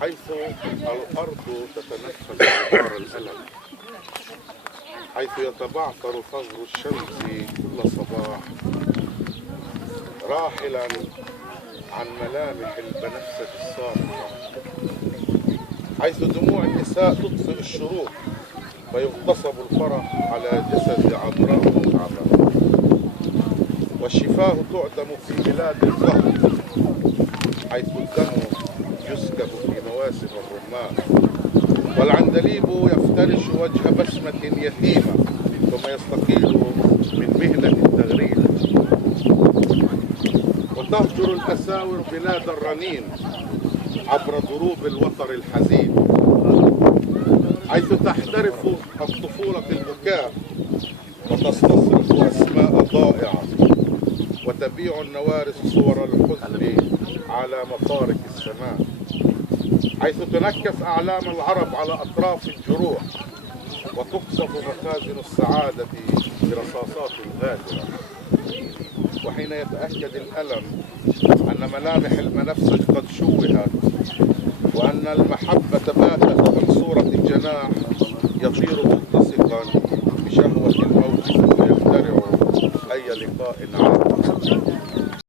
حيث الأرض تتنفس غبار الألم، حيث يتبعثر ثغر الشمس كل صباح راحلا عن ملامح البنفسج الصامتة، حيث دموع النساء تطفئ الشروق فيغتصب الفرح على جسد عذراء متعبة، والشفاه تعدم في بلاد القهر، حيث الدم يسكب في مواسم الرمان، والعندليب يفترش وجه بسمة يتيمة ثم يستقيل من مهنة التغريد، وتهجر الأساور بلاد الرنين عبر ضروب الوتر الحزين، حيث تحترف الطفولة البكاء وتستصرخ أسماء ضائعة، وتبيع النوارس صور الحزن على مفارق السماء، حيث تنكس أعلام العرب على أطراف الجروح وتقصف مخازن السعادة برصاصات غادرة، وحين يتأكد الألم أن ملامح المنفسج قد شوهت وأن المحبة باتت منصورة الجناح يطير